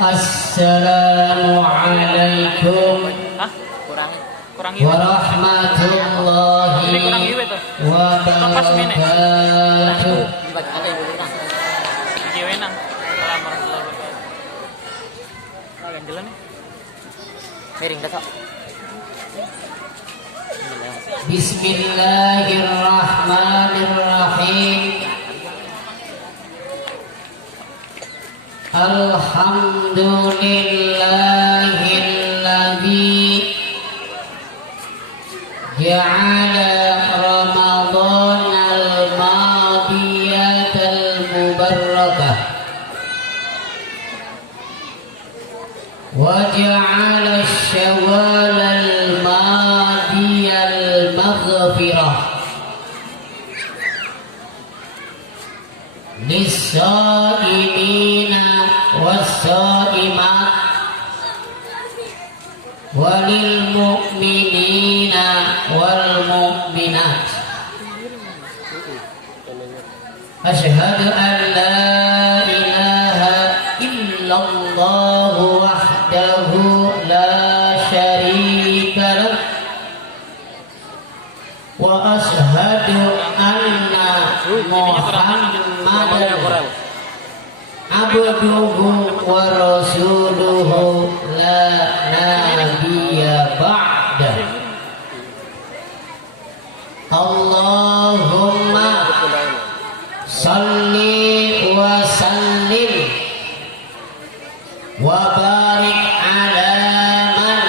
Assalamualaikum warahmatullahi wabarakatuh. Bismillahirrahmanirrahim. Alhamdulillahilladzi ja'ala Ramadhanal madiyatal mubarakah wa ja'ala syawalal madiyal maghfirah lis-shaimina was-shaimat walil mu'minina wal mu'minat. Asyhadu an la ilaha illallah wahdahu la syarika lah wa asyhadu anna Muhammadan abduhu wa rasuluhu la nabiyya ba'da. Allahumma salli wa sallim wa barik ala man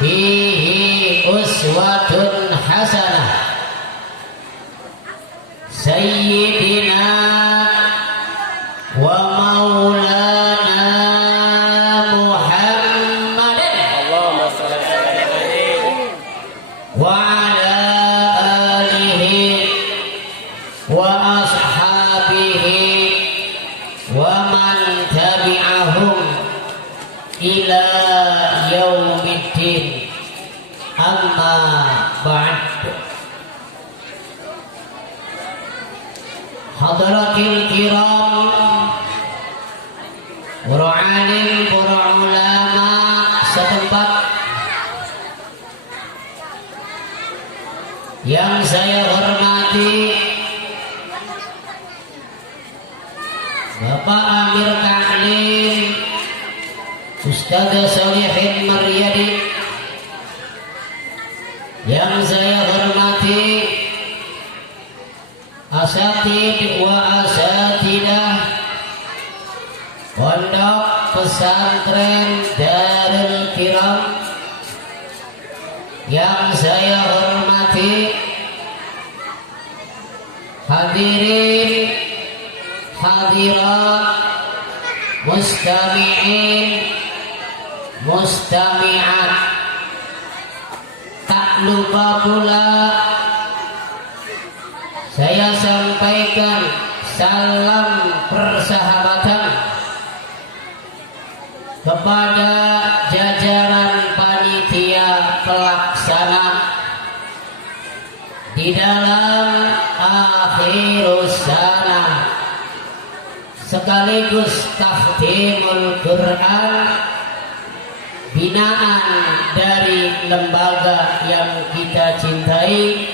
fihi uswatun hasanah sayyidina wa maulana Muhammadin wa ala alihi wa ashabihi wa man tabi'ahum ila yaumiddin, amma ba'd. Hadaratil kiram, para alim, para ulama setempat yang saya hormati, Bapak Amir Ta'lim Ustaz Solihin Maryadi, yang saya hormati asatid wa asatidah pondok pesantren Darul Kiram, yang saya hormati hadirin hadirat mustami'in mustami'at. Tak lupa pula saya sampaikan salam persahabatan kepada jajaran panitia pelaksana di dalam akhirus sana sekaligus takhtimul Quran binaan dari lembaga yang kita cintai,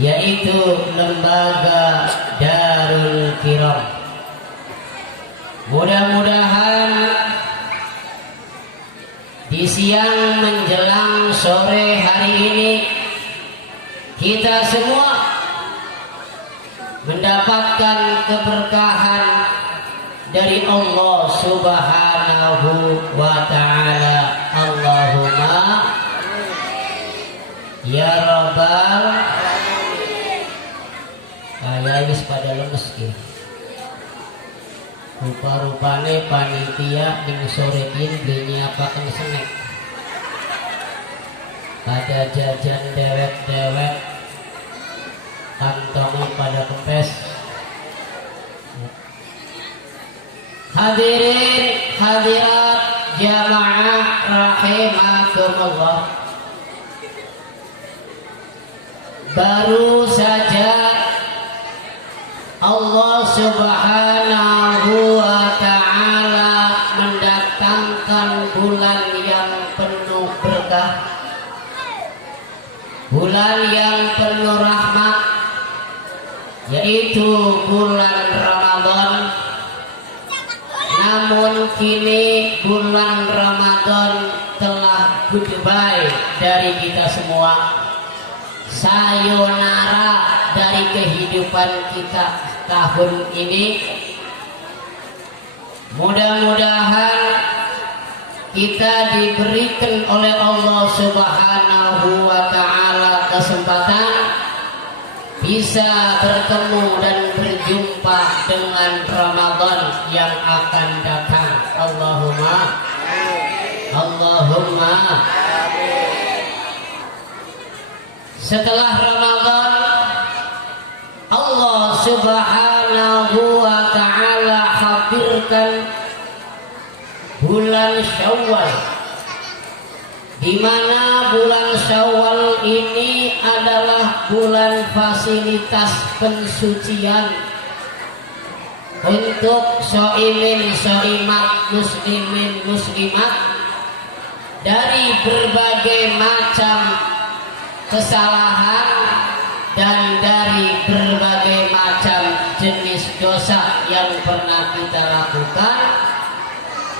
yaitu lembaga Darul Kiram. Mudah-mudahan di siang menjelang sore hari ini kita semua mendapatkan keberkahan dari Allah Subhanahu wa ta'ala. Allahumma ya Rabbal lemes ki. Rupa-rupane panitia ning sore ini belinya apaken snack. Ada jajan dewek-dewek, kantongnya pada kempes. Hadirin hadirat jamaah rahimakumullah. Baru saja Allah Subhanahu wa ta'ala mendatangkan bulan yang penuh berkah, bulan yang penuh rahmat, yaitu bulan Ramadan. Namun kini bulan Ramadan telah goodbye dari kita semua, sayonara dari kehidupan kita tahun ini. Mudah-mudahan kita diberikan oleh Allah Subhanahu wa ta'ala kesempatan bisa bertemu dan berjumpa dengan Ramadan yang akan datang. Allahumma. Setelah Ramadan, Allah Subhanahu wa ta'ala hadirkan bulan Syawal, di mana bulan Syawal ini adalah bulan fasilitas pensucian untuk shaimin shaimat, muslimin muslimat dari berbagai macam kesalahan dan dari berbagai macam jenis dosa yang pernah kita lakukan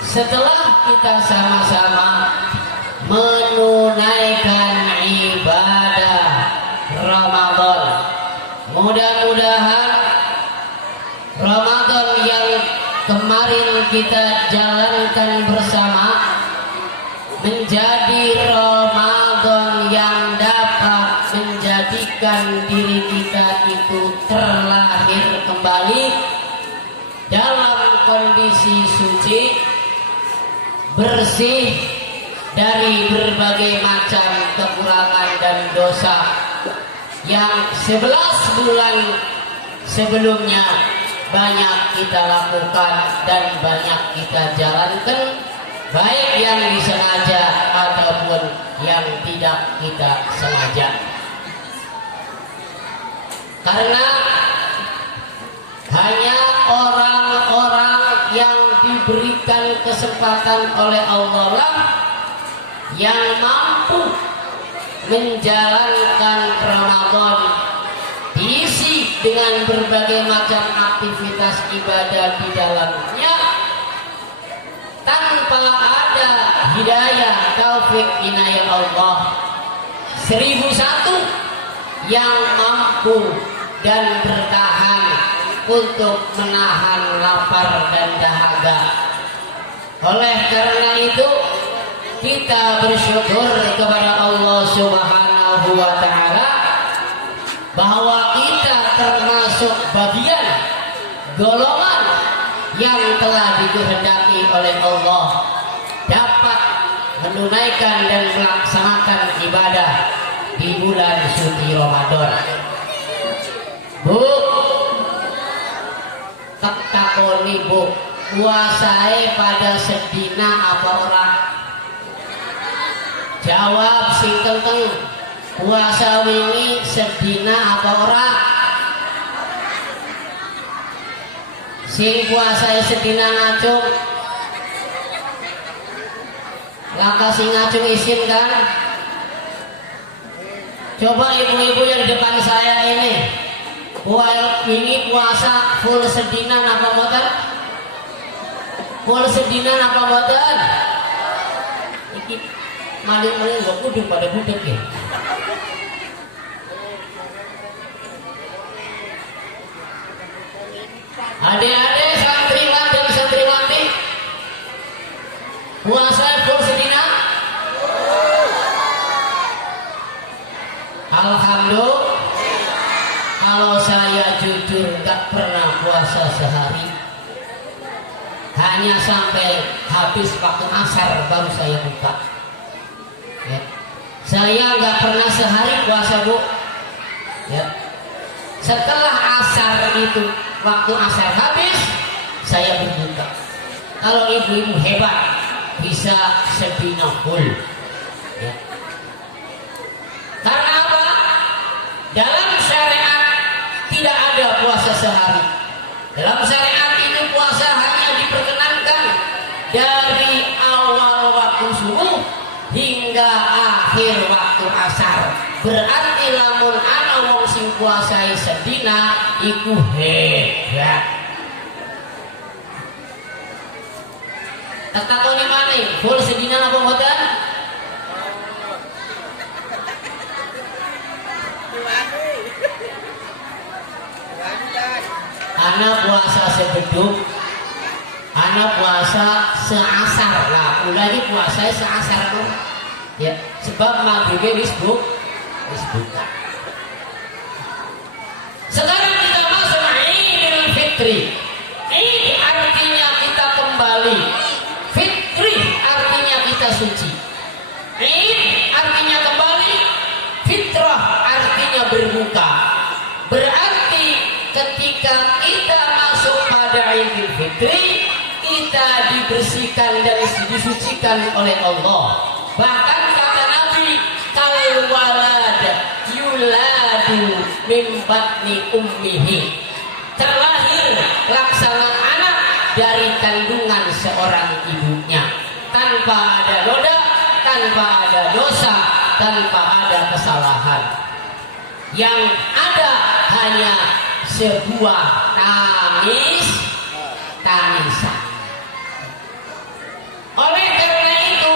setelah kita sama-sama menunaikan ibadah Ramadan. Mudah-mudahan Ramadan yang kemarin kita jalankan bersama menjadi Ramadan yang dapat menjadikan diri kita itu terlahir kembali dalam kondisi suci, bersih dari berbagai macam kekurangan dan dosa yang 11 bulan sebelumnya banyak kita lakukan dan banyak kita jalankan, baik yang disengaja ataupun yang tidak kita sengaja. Karena hanya orang-orang yang diberikan kesempatan oleh Allah lah yang mampu menjalankan Ramadan diisi dengan berbagai macam aktivitas ibadah di dalamnya tanpa ada hidayah, taufik, inayah Allah. 1001 yang mampu dan bertahan untuk menahan lapar dan dahaga. Oleh karena itu kita bersyukur kepada Allah Subhanahu wa ta'ala bahwa kita termasuk bagian golongan yang telah dikehendaki oleh Allah dapat menunaikan dan melaksanakan ibadah di bulan suci Ramadan. Bu, tak takoni bu, puasai pada sedina apa orang? Jawab sing kenteng, puasa wingi sedina apa ora? Sing puasa sedina ngacung, langkah sing ngacung isin kan? Coba ibu-ibu yang di depan saya ini, wingi puasa full sedina apa mboten? Full sedina apa mboten? Iki maling-maling gak kudu pada budek ya. Adik-adik santriwan dan santriwati puasa full sedina? Alhamdulillah. Kalau saya jujur gak pernah puasa sehari, hanya sampai habis waktu asar baru saya buka. Ya. Saya nggak pernah sehari puasa, Bu. Ya. Setelah asar itu, waktu asar habis, saya berbuka. Kalau ibu-ibu hebat, bisa sedina full. Ya. Karena apa? Dalam syariat tidak ada puasa sehari. Dalam syariat itu puasa hanya diperkenankan dari awal waktu subuh hingga akhir waktu asar. Berarti lamun ana wong sing puasai sedina iku hebat. Tak takone maneh, full sedina apa mboten? Anak puasa sebeduk, anak puasa seasar lah. Ulagi puasa seasar tuh, ya. Sebab maghribnya wis buka. Sekarang kita masuk Idul Fitri. Id artinya kita kembali. Fitri artinya kita suci. Id artinya kembali. Fitrah artinya berbuka. Berarti ketika kita masuk pada Idul Fitri, kita dibersihkan dan disucikan oleh Allah. Bahkan kata Nabi, kal walad yuladu min batni ummihi, terlahir laksana anak dari kandungan seorang ibunya, tanpa ada noda, tanpa ada dosa, tanpa ada kesalahan. Yang ada hanya sebuah tangisan. Oleh karena itu,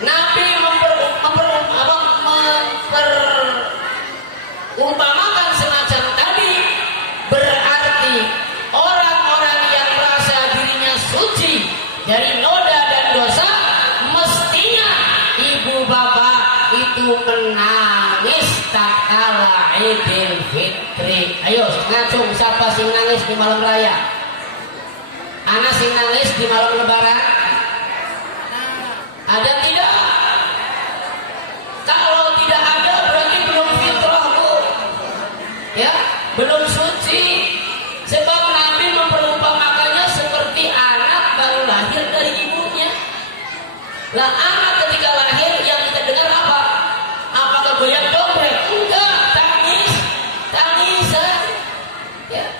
Nabi memperumpamakan semacam tadi, berarti orang-orang yang merasa dirinya suci dari noda dan dosa, mestinya ibu bapak itu menangis tak kala Idul Fitri. Ayo ngacung, siapa sing nangis di malam raya? Anak sing nangis di malam lebaran? Ada tidak? Kalau tidak ada berarti belum fitrah, Bu. Ya, belum suci. Sebab Nabi memperumpamakannya seperti anak baru lahir dari ibunya. Lah anak ketika lahir yang kita dengar apa? Apakah goyang dompet? Enggak, tangisan. Ya.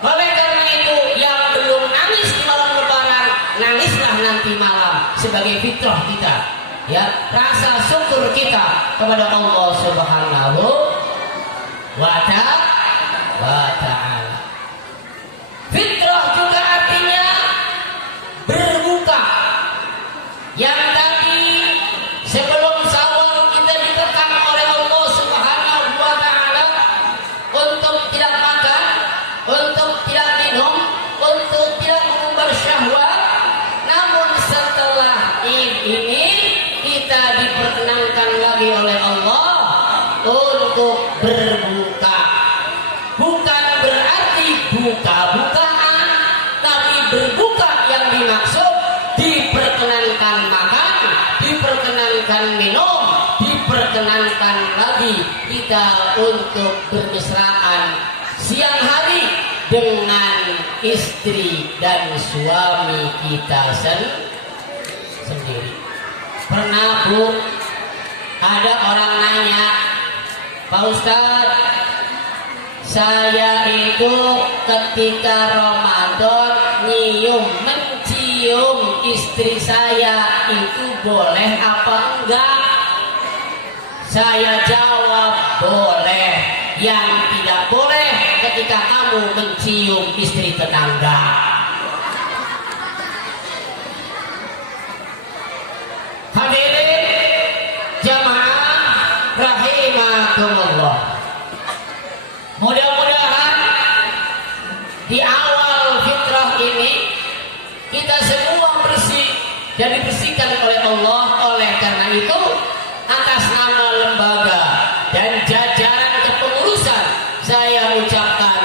Oleh karena itu, yang belum nangis di malam lebaran, nangislah nanti malam sebagai fitrah kita. Ya, rasa syukur kita kepada Allah Subhanahu wa ta'ala. Fitrah juga artinya berbuka. Yang tadi sebelum Syawal kita dikekang oleh Allah Subhanahu wa ta'ala untuk tidak makan, untuk tidak minum, untuk tidak mengumbar syahwat. Namun setelah Id ini kita diperkenankan lagi oleh Allah untuk berbuka. Bukan berarti buka-bukaan, tapi berbuka yang dimaksud diperkenankan makan, diperkenankan minum, diperkenankan lagi kita untuk bermesraan siang hari dengan istri dan suami kita sendiri. Pernah, Bu, ada orang nanya, Pak Ustadz, saya itu ketika Ramadan mencium istri saya itu boleh apa enggak? Saya jawab boleh. Yang tidak boleh ketika kamu mencium istri tetangga. Hadirin jamaah rahimakumullah. Mudah-mudahan di awal fitrah ini kita semua bersih dan dibersihkan oleh Allah. Oleh karena itu, atas nama lembaga dan jajaran kepengurusan, saya ucapkan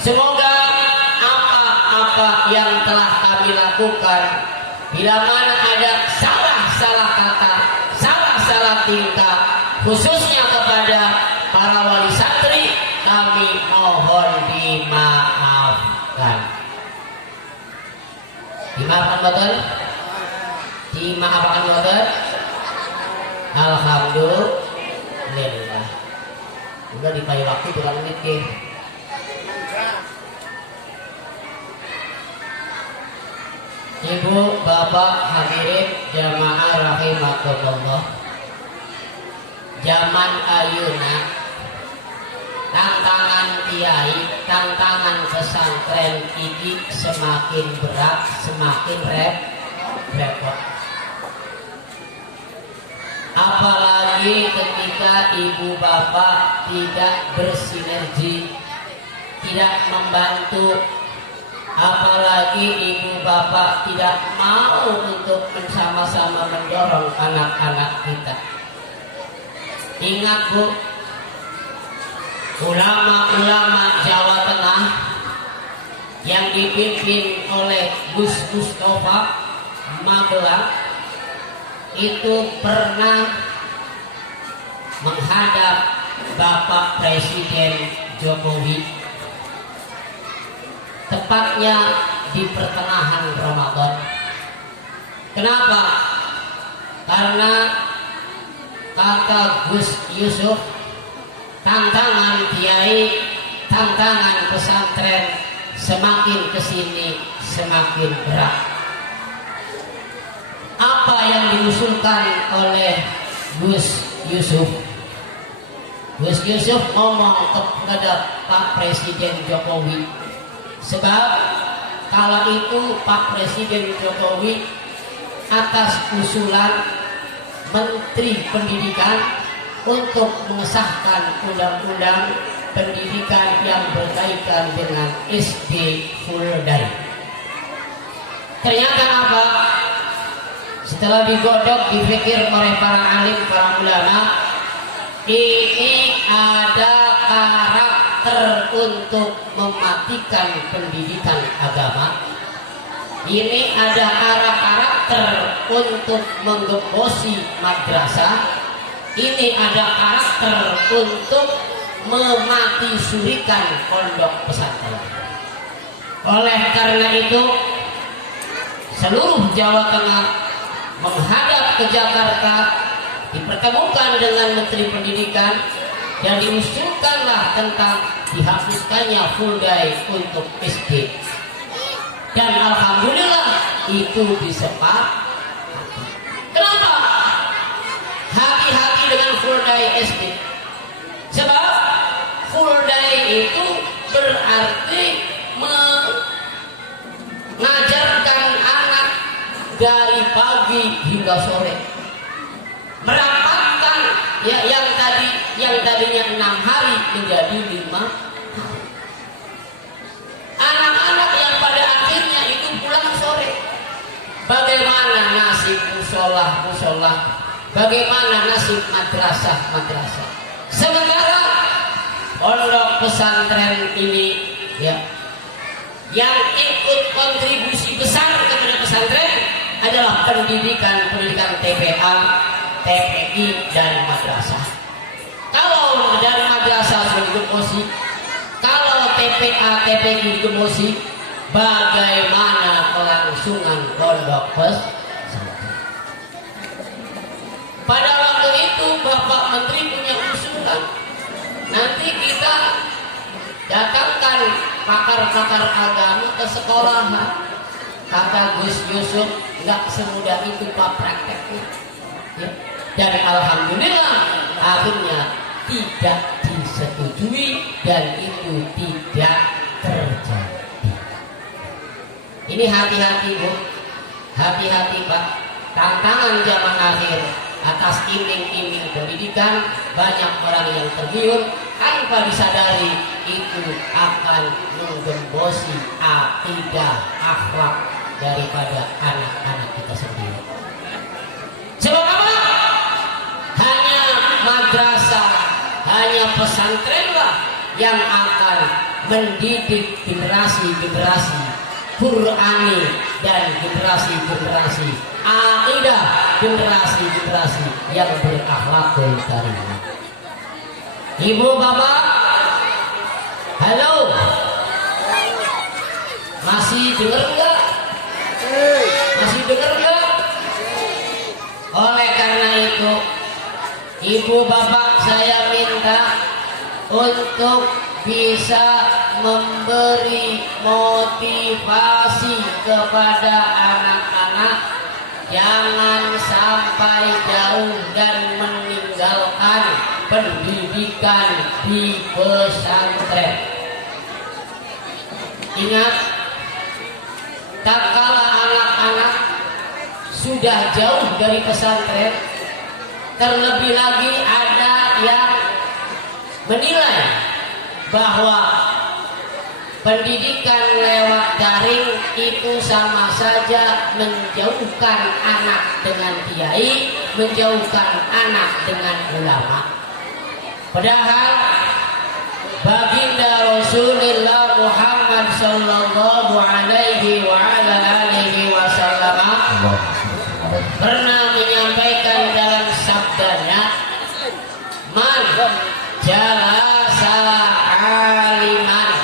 Semoga apa-apa yang telah kami lakukan, bila mana ada salah kata, salah tingkah, khususnya kepada para wali santri, kami mohon dimaafkan. Dimaafkan betul? Dimaafkan betul? Alhamdulillah. Udah dipayu waktu kurang menit ke. Ibu, bapak, hadirin jamaah rahimakumullah. Zaman ayeuna tantangan kiai, tantangan pesantren iki semakin berat, semakin repot. Apalagi ketika ibu bapak tidak bersinergi, tidak membantu, apalagi ibu bapak tidak mau untuk bersama-sama mendorong anak-anak kita. Ingat Bu, ulama-ulama Jawa Tengah yang dipimpin oleh Gus Mustafa Magelang itu pernah menghadap Bapak Presiden Jokowi, tepatnya di pertengahan Ramadan. Kenapa? Karena kata Gus Yusuf, tantangan kiai, tantangan pesantren semakin kesini semakin berat. Apa yang diusulkan oleh Gus Yusuf? Gus Yusuf ngomong kepada Pak Presiden Jokowi, sebab kala itu Pak Presiden Jokowi atas usulan Menteri Pendidikan untuk mengesahkan undang-undang pendidikan yang berkaitan dengan SD full day. Ternyata apa? Setelah digodok, dipikir oleh para alim, para ulama, ini ada karakter untuk mematikan pendidikan agama. Ini ada karakter untuk menggembosi madrasah. Ini ada karakter untuk memati surikan pondok pesantren. Oleh karena itu, seluruh Jawa Tengah menghadap ke Jakarta, dipertemukan dengan Menteri Pendidikan, dan diusulkanlah tentang dihapuskannya full day untuk SD. Dan alhamdulillah itu disepakati. Kenapa? Hati-hati dengan full day SD. Sebab full day itu berarti mengajarkan anak dari pagi hingga sore, merapatkan ya yang tadinya 6 hari menjadi 5 hari. Anak-anak yang pada akhirnya itu pulang sore. Bagaimana nasib musola? Bagaimana nasib madrasah? Sementara pondok pesantren ini ya, yang ikut kontribusi besar kepada pesantren adalah pendidikan TPA, TPI dan madrasah. Kalau dari madrasah sudah digembosi, kalau TPA, TPI digembosi, bagaimana kelangsungan pondok pesantren? Pada waktu itu Bapak Menteri punya usulan, nanti kita datangkan pakar-pakar agama ke sekolahan. Kata Gus Yusuf, nggak semudah itu Pak prakteknya. Ya. Dan alhamdulillah akhirnya tidak disetujui dan itu tidak terjadi. Ini hati-hati Bu, hati-hati Pak. Tantangan zaman akhir atas iming-iming pendidikan, banyak orang yang tergiur tanpa disadari itu akan menggembosi akidah, akhlak daripada anak-anak kita sendiri. Sebab apa? Hanya madrasah, hanya pesantrenlah yang akan mendidik generasi-generasi Qur'ani dan generasi-generasi akidah, generasi-generasi yang berakhlakul karimah. Ibu bapak, halo, masih dengar nggak? Masih dengar nggak? Oleh karena itu, ibu bapak saya minta untuk bisa memberi motivasi kepada anak-anak, jangan sampai jauh dan meninggalkan pendidikan di pesantren. Ingat, tak kala anak-anak sudah jauh dari pesantren, terlebih lagi ada yang menilai bahwa pendidikan lewat daring itu sama saja menjauhkan anak dengan kiai, menjauhkan anak dengan ulama. Padahal baginda Rasulullah Muhammad sallallahu alaihi wa ala alihi wasallam pernah menyampaikan dalam sabdanya, man jalasa aliman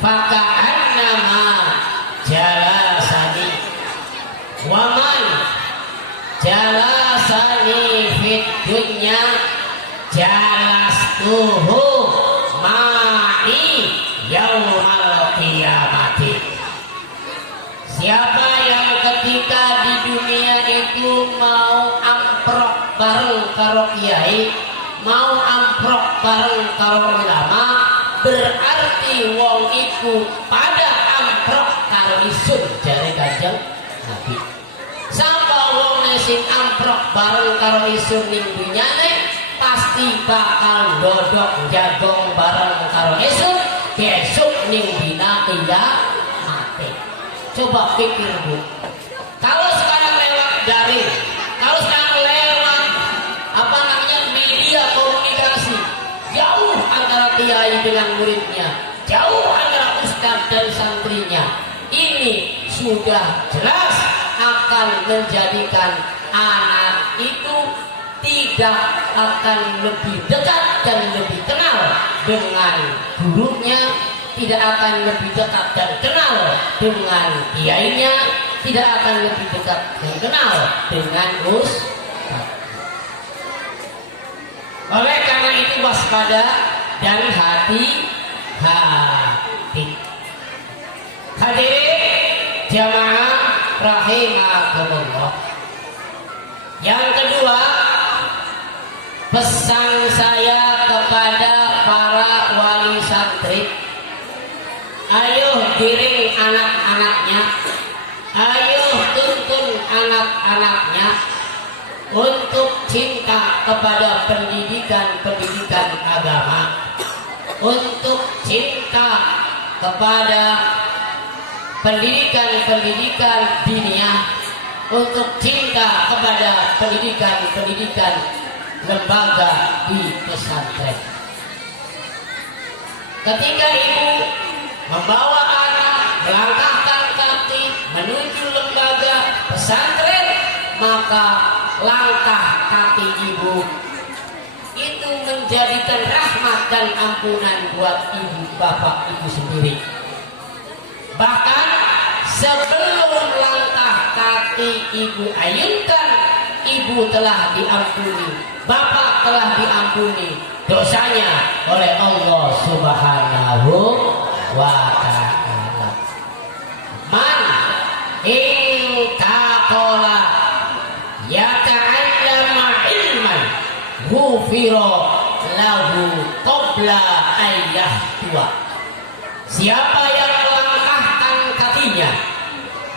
faka'annama jalasani wa man jalasani fid dunya jalastuhu ma'i yaumal qiyamati. Siapa yang ketika di dunia itu mau amprok bareng karo kiai, mau amprok bareng karo ulama, berarti wong iku pada amprok karo isun, jare Kanjeng Nabi. Sapa wong sing amprok bareng karo isun ning dunyane pasti bakal dodok jagong bareng karo isun besok ning dina mati. Coba pikir Bu, kalau sekarang lewat daring, kalau sekarang lewat apa namanya media komunikasi, jauh antara kiai dengan muridnya, jauh antara ustadz dan santrinya, ini sudah jelas akan menjadikan anak itu tidak akan lebih dekat dan lebih kenal dengan gurunya, tidak akan lebih dekat dan kenal dengan kiainya, tidak akan lebih dekat dan kenal dengan ustadz. Oleh karena itu waspada dan hati-hati. Hadirin jamaah rahimakumullah. Yang kedua, pesan saya kepada para wali santri, ayo giring anak-anaknya, ayo tuntun anak-anaknya untuk cinta kepada pendidikan agama, untuk cinta kepada pendidikan dunia, untuk cinta kepada pendidikan lembaga di pesantren. Ketika ibu membawa anak melangkahkan kaki menuju lembaga pesantren, maka langkah kaki ibu itu menjadikan rahmat dan ampunan buat ibu bapak ibu sendiri. Bahkan sebelum langkah kaki ibu ayunkan, ibu telah diampuni, bapak telah diampuni dosanya oleh Allah Subhanahu wa ta'ala. Man intaqala yata'allama ilman ghufira lahu qabla ayyah tua. Siapa yang melangkahkan kakinya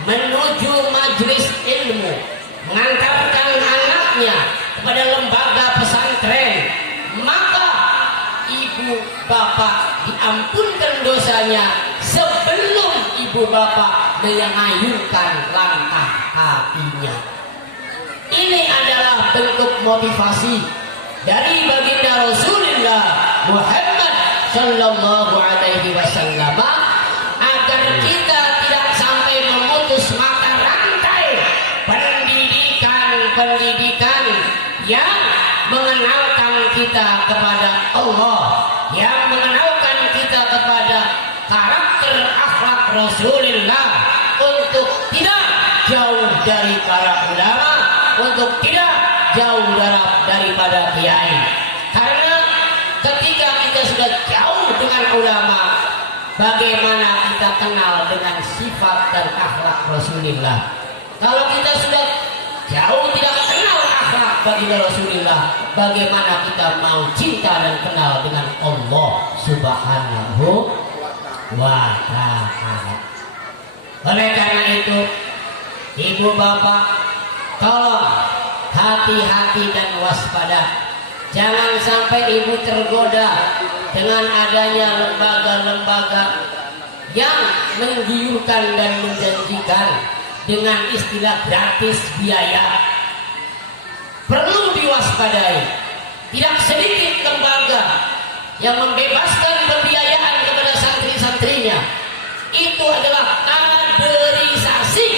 menuju majlis ilmu, mengantarkan anaknya kepada lembaga pesantren, maka ibu bapak diampunkan dosanya sebelum ibu bapak mengayunkan langkah kakinya. Ini adalah bentuk motivasi dari baginda Rasulullah Muhammad Sallallahu Alaihi Wasallam agar kita tidak sampai memutus mata rantai pendidikan yang mengenalkan kita kepada Allah, yang mengenalkan kita kepada karakter akhlak Rasulullah, untuk tidak jauh dari para ulama, untuk tidak jauh daripada kiai. Karena ketika kita sudah jauh dengan ulama, bagaimana kita kenal dengan sifat dan akhlak Rasulullah? Kalau kita sudah jauh tidak kenal akhlak baginda Rasulullah, bagaimana kita mau cinta dan kenal dengan Allah Subhanahu wa ta'ala? Oleh karena itu, ibu bapak, tolong hati-hati dan waspada. Jangan sampai ibu tergoda dengan adanya lembaga-lembaga yang menggiurkan dan menjanjikan dengan istilah gratis biaya. Perlu diwaspadai. Tidak sedikit lembaga yang membebaskan pembiayaan kepada santri-santrinya. Itu adalah kaderisasi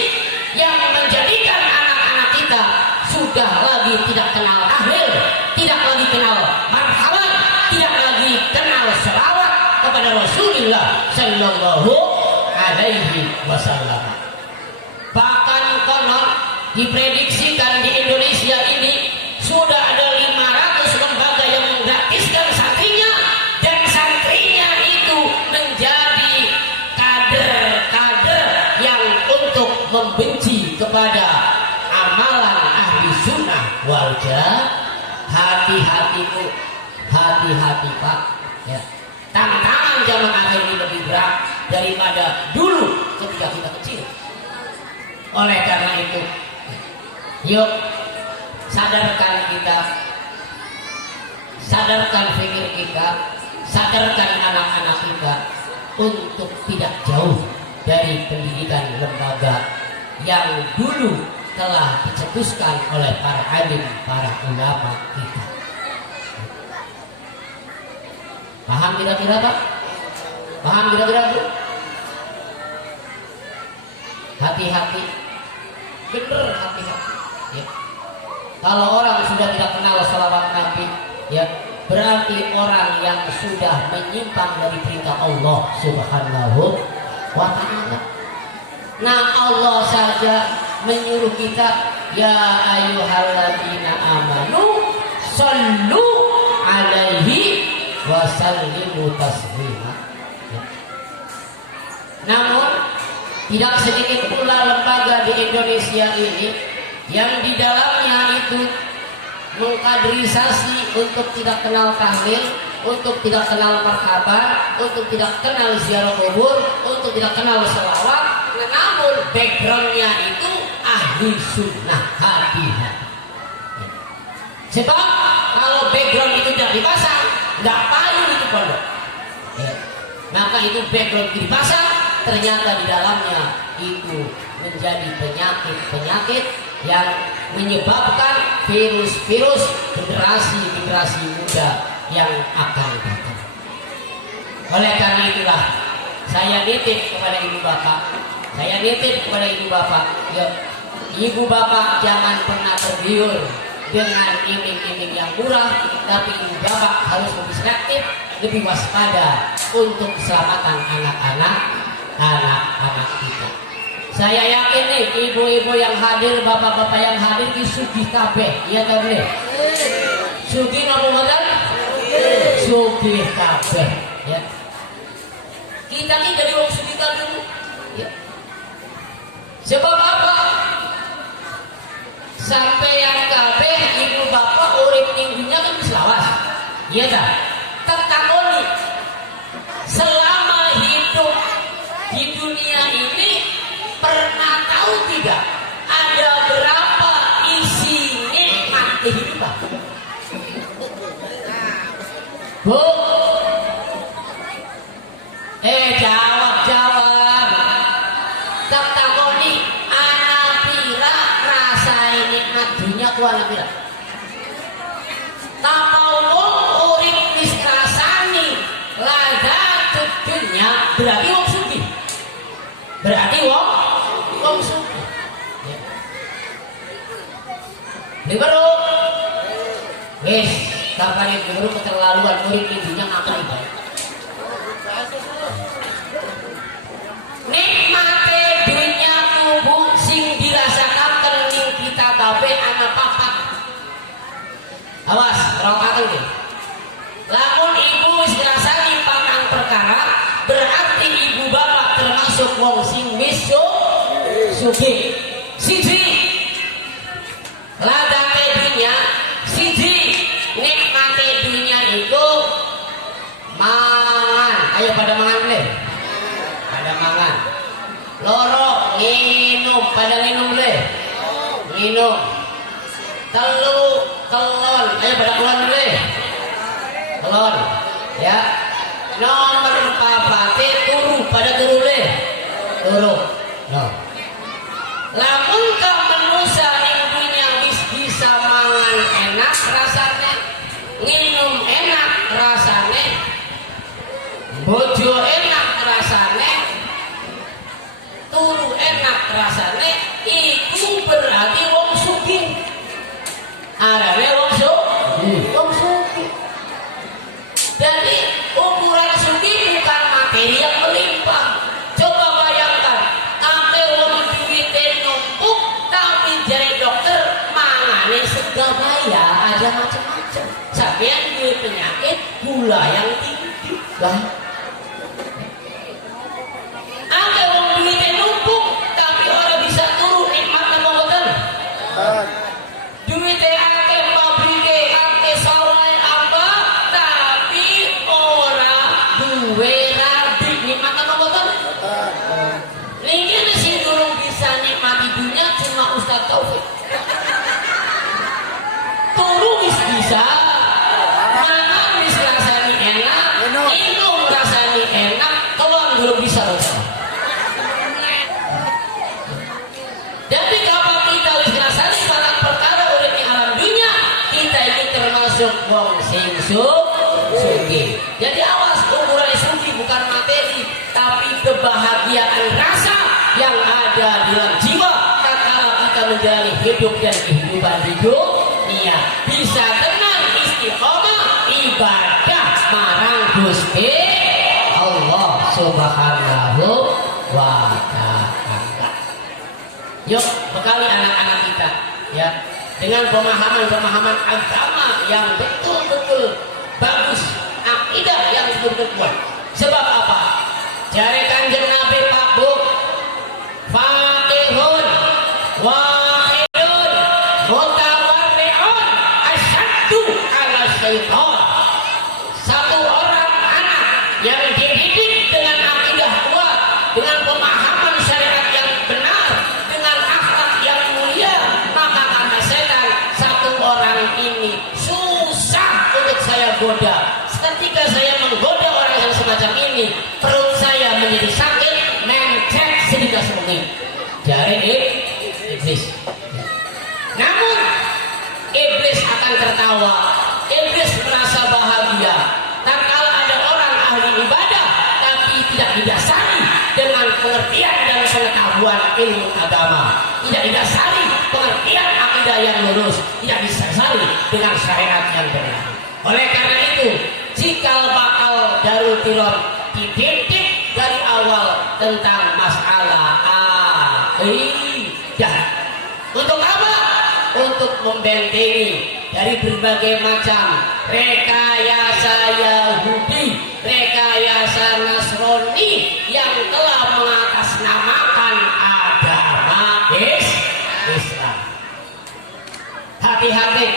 yang menjadikan anak-anak kita sudah lagi tidak kenal tahlil, tidak lagi kenal marhaban, tidak lagi kenal selawat kepada Rasulullah Sallallahu Alaihi Wasallam. Bahkan konon diprediksikan di Indonesia ini sudah ada 500 lembaga yang menggratiskan santrinya, dan santrinya itu menjadi kader-kader yang untuk membenci kepada amalan ahli sunnah wal jamaah. Hati-hati Bu, hati-hati Pak ya. Tantangan zaman akhir ini lebih berat daripada dulu ketika kita kecil. Oleh karena itu, yuk sadarkan kita, sadarkan pikir kita, sadarkan anak-anak kita untuk tidak jauh dari pendidikan lembaga yang dulu telah dicetuskan oleh para alim, para ulama kita. Paham kira-kira Pak? Paham kira-kira Bu? Hati-hati, bener hati-hati ya. Kalau orang sudah tidak kenal salawat Nabi ya, berarti orang yang sudah menyimpang dari perintah Allah Subhanahu wa ta'ala. Nah, Allah saja menyuruh kita, ya ayyuhalladzina amanu sallu alaihi wa sallimu taslima ya. Namun tidak sedikit pula lembaga di Indonesia ini yang di dalamnya itu mengkaderisasi untuk tidak kenal tahlil, untuk tidak kenal marhaban, untuk tidak kenal ziarah kubur, untuk tidak kenal selawat. Namun backgroundnya itu ahli sunnah. Hati-hati. Sebab kalau background itu tidak dipasang, nggak payu itu pondok. Ya. Maka itu background itu dipasang, ternyata di dalamnya itu menjadi penyakit-penyakit yang menyebabkan virus-virus generasi muda yang akan datang. Oleh karena itulah saya nitip kepada ibu bapak, ya, ibu bapak jangan pernah tergiur dengan iming-iming yang murah, tapi ibu bapak harus lebih selektif, lebih waspada untuk keselamatan anak-anak kita. Saya yakin nih ibu-ibu yang hadir, bapak-bapak yang hadir di sugih kabeh, iya ta boleh? Sugih napa mboten? Sugih kabeh, ya. Kita ini jadi wong sugih kabeh. Ya. Sebab apa? Sampai yang kabeh ibu bapak urip ning dunya kan wis lawas. Iya ta? Takoni selama hidup di dunia ini pernah tahu tidak ada berapa isi nikmat kehidupan? Bu, jawab. Tak takoni anak pira rasai nikmat dunia ku anak pira? Tak mau urip wis rasani berarti wong sugih. Berarti wong sugih. Ya. Ini baru. Wes, kapan itu baru keterlaluan murid ibunya ngapain baik. Nikmate dunia kubu sing dirasakan kening kita kabeh ana papat. Awas, rokaken iki. Lamun ibu wis ngrasani patang perkara, berarti ibu bapak termasuk wong sing wis sugih. Siji, ladate dunia, siji nikmate dunia itu mangan. Ayo pada mangan boleh? Pada mangan. Loro nginum, pada nginum boleh? Minum. Telu kelon, ayo pada kelon boleh? Kelon, ya. Nomor papate turu, pada turu boleh? Turu. No. Lamun ka manusia ing dunya wis bisa mangan enak rasane, nginum enak rasane, bojo enak rasane, turu enak rasane, iku berarti wong sugih. Arane wong sugih. Jadi ukuran sugih bukan materi yang melimpah. Coba bayangkan, ame wong duwite numpuk tapi jare dokter mangane segabaya ada macam-macam. Sampeyan duwe penyakit gula yang tinggi. Lah. Ame wong duwite numpuk tapi ora bisa turu nikmat napa mboten? Duwite akeh pabrike akeh sawae apa tapi ora duwe rabi nikmat napa mboten? Niki sing durung bisa nikmati dunia cuma Ustaz Taufik. Turu wis bisa, mangan wis rasani enak, minum rasani enak, kelon belum bisa rasani. Jadi kalau kita wis rasani barang perkara urip ning alam dunia, kita ini termasuk wong sing sugih. Jadi awas, ukuran sugih bukan materi, tapi kebahagiaan rasa yang ada di dalam jiwa tatkala kita menjalani hidup dan kehidupan hidup. Iya, bisa tenang istiqomah ibadah marang Gusti Allah Subhanahu wa ta'ala. Yuk, bekali anak-anak kita ya dengan pemahaman agama yang betul-betul bagus, akidah yang betul-betul kuat. Sebab apa? Jare Kanjeng Nabi Pak Bu, Fatihun wahidun mutawarri'un asyaddu ala syaitan. Satu orang anak yang dididik dengan akidah kuat, dengan pemahaman syariat yang benar, dengan akhlak yang mulia, maka kata setan, satu orang ini susah untuk saya goda. Ketika saya menggoda orang yang semacam ini, perut saya menjadi sakit, mencet sedikit mungkin. Jari iblis. Namun iblis akan tertawa, iblis merasa bahagia. Tatkala ada orang ahli ibadah tapi tidak didasari dengan pengertian dan pengetahuan ilmu agama, tidak didasari pengertian akidah yang lurus, tidak didasari dengan syariat yang benar. Oleh karena itu, cikal bakal Darul Tilawah dididik dari awal tentang masalah akidah. Untuk apa? Untuk membentengi dari berbagai macam rekayasa Yahudi, rekayasa Nasrani yang telah mengatasnamakan agama Islam. Hati-hati.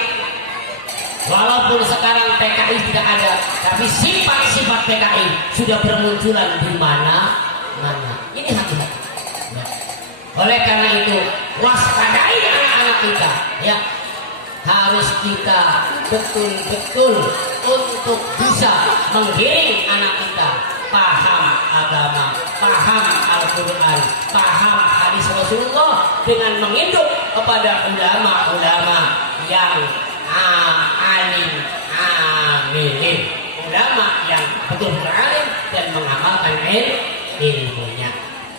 Walaupun sekarang PKI tidak ada, tapi sifat-sifat PKI sudah bermunculan di mana-mana. Ini hati-hati. Ya. Oleh karena itu, waspadai anak-anak kita. Ya, harus kita betul-betul untuk bisa menggiring anak kita paham agama, paham Al-Quran, paham hadis Rasulullah dengan menginduk kepada ulama-ulama yang alim, amilin, ulama yang betul-betul alim, dan mengamalkan ilmunya.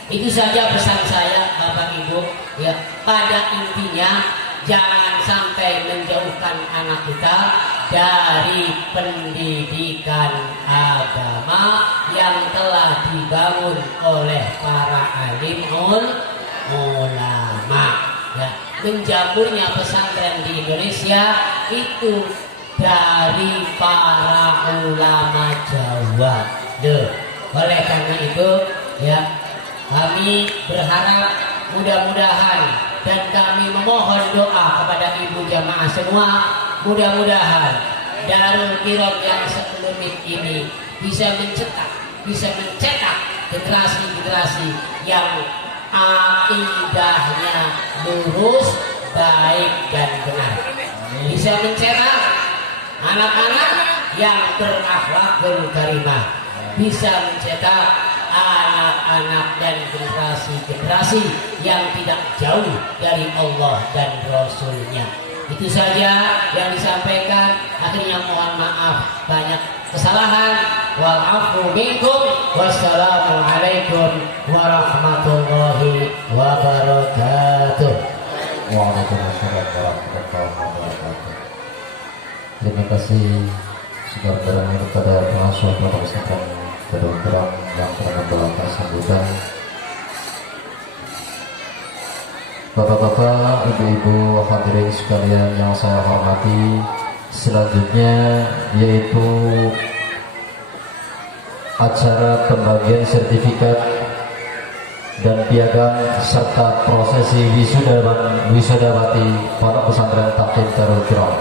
Itu saja pesan saya Bapak Ibu ya. Pada intinya jangan sampai menjauhkan anak kita dari pendidikan agama yang telah dibangun oleh para alim ulama ya. Menjamurnya pesantren di Indonesia itu dari para ulama Jawa. Oleh karena itu ya, kami berharap mudah-mudahan dan kami memohon doa kepada ibu jamaah semua, mudah-mudahan Darul Qiram yang sekelumit ini bisa mencetak generasi-generasi yang akidahnya lurus, baik dan benar. Bisa mencetak anak-anak yang berakhlak karimah, bisa mencetak anak-anak dan generasi-generasi yang tidak jauh dari Allah dan Rasulnya. Itu saja yang disampaikan. Akhirnya mohon maaf banyak kesalahan. Wa'afu minkum. Wassalamualaikum warahmatullahi wabarakatuh. Waalaikumsalam warahmatullahi wabarakatuh. Terima kasih saudara-saudara kepada pengasuh Pondok Pesantren Darul Qiram yang telah membawakan sambutan. Bapak-bapak, ibu-ibu, hadirin sekalian yang saya hormati, selanjutnya yaitu acara pembagian sertifikat dan piagam serta prosesi wisudawati Pondok Pesantren Taklim Darul Qiram.